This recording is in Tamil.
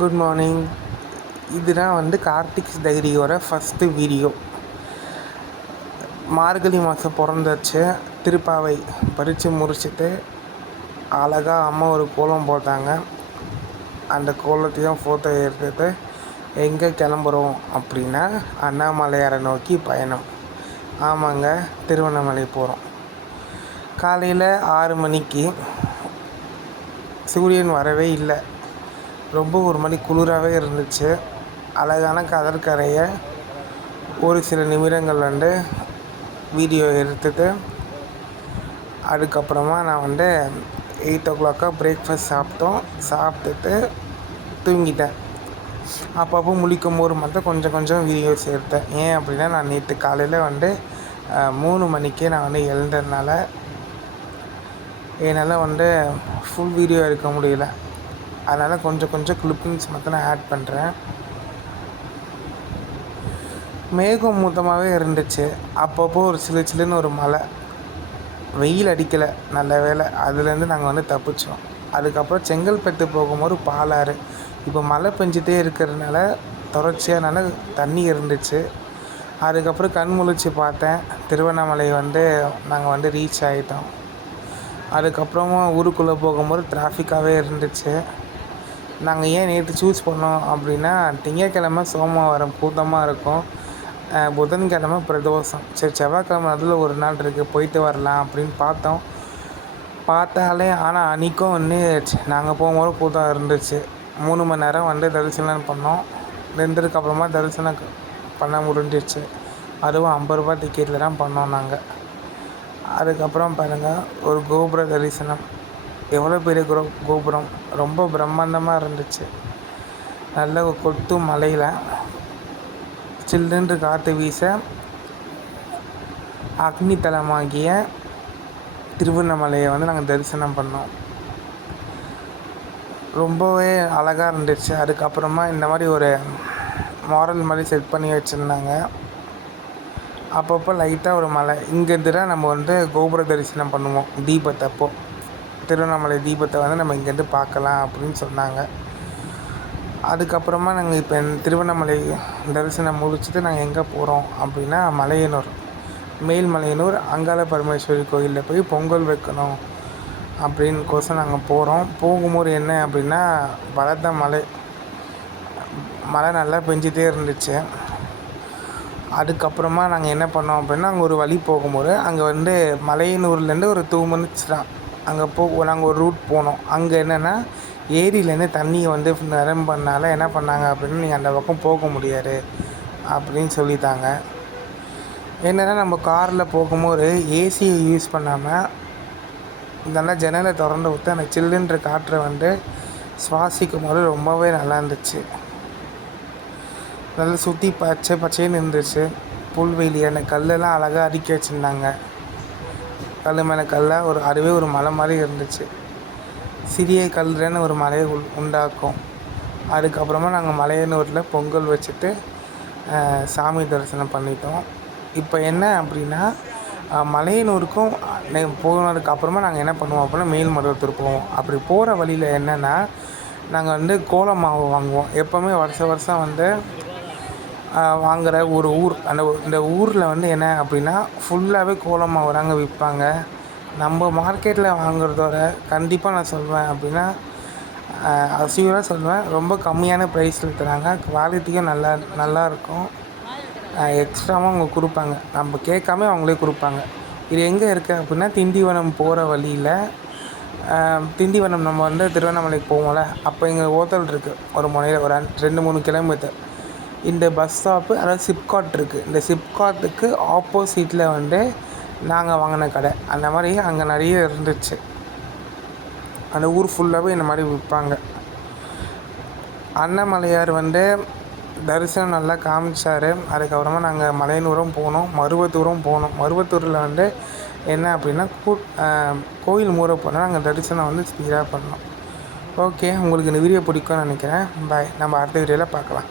Good morning. இதுதான் கார்த்திக்ஸ் டைரியோட ஃபஸ்ட்டு வீடியோ. மார்கழி மாதம் பிறந்துச்சு. திருப்பாவை பறித்து முடிச்சுட்டு அழகாக அம்மா ஒரு கோலம் போட்டாங்க. அந்த கோலத்தையும் ஃபோட்டோ எடுத்துட்டு எங்கே கிளம்புறோம் அப்படின்னா அண்ணாமலையாரை நோக்கி பயணம். ஆமாங்க, திருவண்ணாமலை போகிறோம். காலையில் 6 மணிக்கு சூரியன் வரவே இல்லை. ரொம்ப ஒரு மணி குளிராகவே இருந்துச்சு. அழகான கடற்கரையை ஒரு சில நிமிடங்கள் வீடியோ எடுத்துட்டு அதுக்கப்புறமா நான் 8 o'clock பிரேக்ஃபாஸ்ட் சாப்பிட்டுட்டு தூங்கிட்டேன். அப்பப்போ முழிக்கும் போது மட்டும் கொஞ்சம் வீடியோஸ் எடுத்தேன். ஏன் அப்படின்னா நான் நேற்று காலையில் 3 மணிக்கே நான் எழுந்ததுனால என்னால் ஃபுல் வீடியோ எடுக்க முடியல. அதனால் கொஞ்சம் கிளிப்பிங்ஸ் மட்டும் நான் ஆட் பண்ணுறேன். மேகம் மூத்தமாகவே இருந்துச்சு. அப்பப்போ ஒரு சில்லுன்னு ஒரு மழை. வெயில் அடிக்கலை, நல்ல வேலை. அதுலேருந்து நாங்கள் தப்பிச்சோம். அதுக்கப்புறம் செங்கல்பட்டு போகும்போது பாலாறு. இப்போ மழை பெஞ்சிட்டே இருக்கிறதுனால தொடர்ச்சியாக தண்ணி இருந்துச்சு. அதுக்கப்புறம் கண் முழிச்சு பார்த்தேன், திருவண்ணாமலை நாங்கள் ரீச் ஆகிட்டோம். அதுக்கப்புறமா ஊருக்குள்ளே போகும்போது டிராஃபிக்காகவே இருந்துச்சு. நாங்கள் ஏன் நேற்று சூஸ் பண்ணோம் அப்படின்னா, திங்கட்கிழமை சோமவாரம் கூட்டமாக இருக்கும், புதன்கிழமை பிரதோஷம். சரி, செவ்வாய்க்கிழமை அதில் ஒரு நாள் இருக்குது, போயிட்டு வரலாம் அப்படின்னு பார்த்தாலே ஆனால் அன்றைக்கும் நாங்கள் போகும்போது கூட்டம் இருந்துச்சு. 3 மணி நேரம் தரிசனம் பண்ணோம். அப்புறமா தரிசனம் பண்ண முடிஞ்சிச்சு. அதுவும் 50 ரூபா டிக்கெட்டில் தான் பண்ணோம் நாங்கள். அதுக்கப்புறம் பாருங்கள், ஒரு கோபுர தரிசனம். எவ்வளோ பெரிய கோபுரம், ரொம்ப பிரம்மாண்டமாக இருந்துச்சு. நல்ல கொட்டு மலையில் சில்லுன்று காற்று வீச அக்னி தலமாகிய திருவண்ணாமலையை நாங்கள் தரிசனம் பண்ணோம். ரொம்பவே அழகாக இருந்துச்சு. அதுக்கப்புறமா இந்த மாதிரி ஒரு மாரல் மாதிரி செட் பண்ணி வச்சுருந்தாங்க. அப்பப்போ லைட்டாக ஒரு மலை. இங்கேருந்து தான் நம்ம கோபுர தரிசனம் பண்ணுவோம் தீபத்தப்போ. திருவண்ணாமலை தீபத்தை நம்ம இங்கேருந்து பார்க்கலாம் அப்படின்னு சொன்னாங்க. அதுக்கப்புறமா நாங்கள் இப்போ திருவண்ணாமலை தரிசனம் முடிச்சுட்டு நாங்கள் எங்கே போகிறோம் அப்படின்னா மலையனூர், மேல்மலையனூர் அங்காள பரமேஸ்வரி கோயிலில் போய் பொங்கல் வைக்கணும் அப்படின்னுக்கோசம் நாங்கள் போகிறோம். போகும்போது என்ன அப்படின்னா பலத்த மழை நல்லா பெஞ்சிட்டே இருந்துச்சு. அதுக்கப்புறமா நாங்கள் என்ன பண்ணோம் அப்படின்னா, அங்கே ஒரு வழி போகும்போது அங்கே மலையனூர்லேருந்து ஒரு 2 minutes தான் அங்கே நாங்கள் ஒரு ரூட் போனோம். அங்கே என்னென்னா ஏரியிலேருந்து தண்ணியை நிரம்புனால என்ன பண்ணாங்க அப்படின்னா, நீங்கள் அந்த பக்கம் போக முடியாது அப்படின்னு சொல்லிட்டாங்க. என்னென்னா நம்ம காரில் போகும்போது ஏசியை யூஸ் பண்ணாமல் நல்லா ஜன்னலை திறந்து விட்டு அந்த சில்லுன்ற காற்றை சுவாசிக்கும் போது ரொம்பவே நல்லா இருந்துச்சு. நல்லா சுற்றி பச்சைன்னு இருந்துச்சு. புல்வெளி, அந்த கல்லெல்லாம் அழகாக அடுக்கி வச்சுருந்தாங்க. கல் மேலே கல்லாக அதுவே ஒரு மலை மாதிரி இருந்துச்சு. சிறிய கல்லுன்னு ஒரு மலையை உண்டாக்கும். அதுக்கப்புறமா நாங்கள் மலையனூரில் பொங்கல் வச்சுட்டு சாமி தரிசனம் பண்ணிட்டோம். இப்போ என்ன அப்படின்னா, மலையனூருக்கும் போனதுக்கப்புறமா நாங்கள் என்ன பண்ணுவோம் அப்படின்னா மேல்மருவத்தூர் போவோம். அப்படி போகிற வழியில் என்னென்னா, நாங்கள் கோல மாவு வாங்குவோம். எப்போவுமே வருஷம் வாங்குகிற ஒரு ஊர். இந்த ஊரில் என்ன அப்படின்னா ஃபுல்லாகவே கோல மாவு தாங்க விற்பாங்க. நம்ம மார்க்கெட்டில் வாங்குறதோட கண்டிப்பாக நான் சொல்வேன் அப்படின்னா, அசியூராக சொல்வேன், ரொம்ப கம்மியான ப்ரைஸில் தராங்க. குவாலிட்டியும் நல்லாயிருக்கும். எக்ஸ்ட்ராவும் அவங்க கொடுப்பாங்க, நம்ம கேட்காம அவங்களே கொடுப்பாங்க. இது எங்கே இருக்குது அப்படின்னா, திண்டிவனம் போகிற வழியில். திண்டிவனம் நம்ம திருவண்ணாமலைக்கு போவோம்ல, அப்போ இங்கே ஹோட்டல் இருக்குது ஒரு முனையில், ஒரு 2-3 கிலோமீட்டர். இந்த பஸ் ஸ்டாப்பு, அதாவது சிப்காட் இருக்குது. இந்த சிப்காட்டுக்கு ஆப்போசிட்டில் நாங்கள் வாங்கின கடை. அந்த மாதிரி அங்கே நிறைய இருந்துச்சு. அந்த ஊர் ஃபுல்லாகவே இந்த மாதிரி விற்பாங்க. அண்ணாமலையார் தரிசனம் நல்லா காமிச்சார். அதுக்கப்புறமா நாங்கள் மலையனூரும் போனோம், மருவத்தூரும் போனோம். மருவத்தூரில் என்ன அப்படின்னா கோயில் மூட போனால் நாங்கள் தரிசனம் ஸ்பீடாக பண்ணோம். ஓகே, உங்களுக்கு இந்த வீடியோ பிடிக்கும்னு நினைக்கிறேன். பாய். நம்ம அடுத்த வீடியோவில் பார்க்கலாம்.